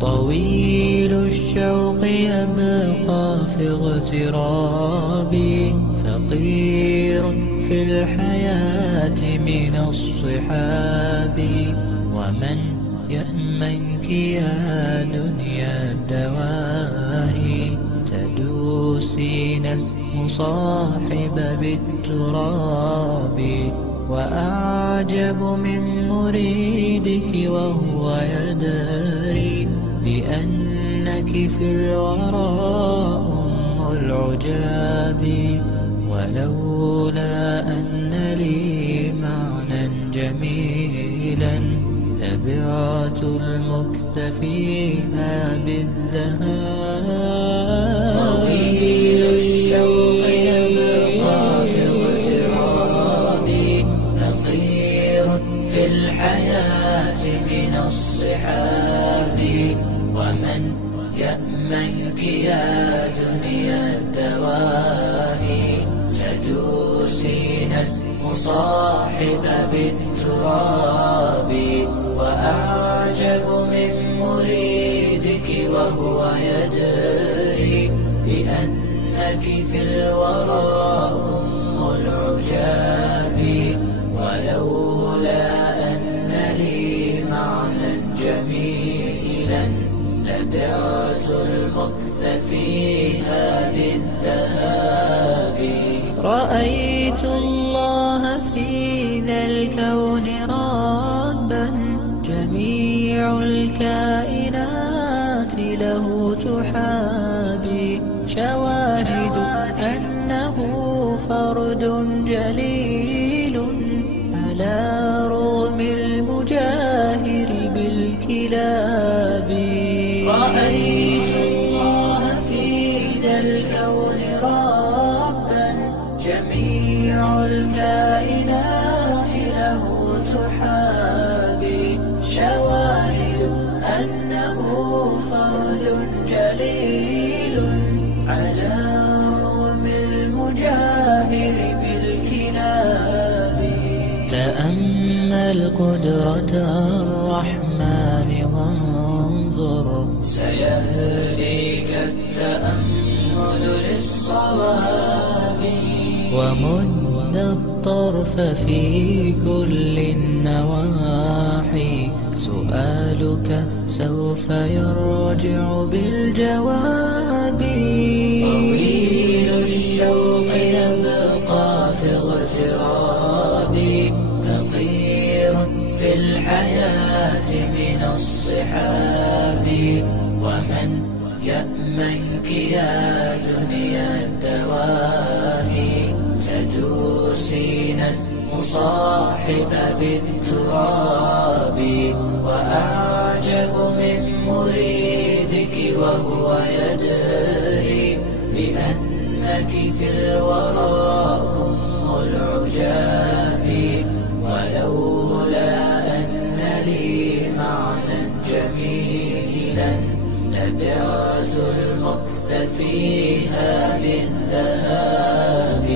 طويل الشوق يبقى في اغترابي، فقير في الحياة من الصحاب. ومن يأمنك يا دنيا الدواهي، تدوسين المصاحب بالتراب. وأعجب من مريدك وهو يدري بأنك في الورى أم العجاب. ولولا أن لي معنى جميلا، لبعت المكث فيها بالذهاب. طويل الشوق يبقى في اغترابي، فقير في الحياة من الصحاب. ومن يأمنك يا دنيا الدواهي، تدوسين المصاحب بالتراب. وأعجب من مريدك وهو يدري بأنك في الورى أم العجاب. ولولا أن لي معنى جميلا، لبعت المكث فيها بالذهاب. رأيت الله في ذا الكون ربا، جميع الكائنات له تحابي. شواهد أنه فرد جليل، على رغم المجاهر بالكلاب. رأيت الله في ذا الكون ربا، جميع الكائنات له تحابي. شواهد أنه فرد جليل، على رغم المجاهر بالكلاب. تأمل قدرة الرحمن وانظر، سيهديك التأمل للصواب. ومد الطرف في كل النواحي، سؤالك سوف يرجع بالجواب. طويل الشوق يبقى في اغترابي، فقير في الحياة من الصحاب. ومن يأمنك يا دنيا الدواهي، تدوسين المصاحب بالتراب. وأعجب من مريدك وهو يدري بأنك في الورى أم العجاب. ولولا أن لي معنى جميلا، لبعت المكث فيها بالذهاب.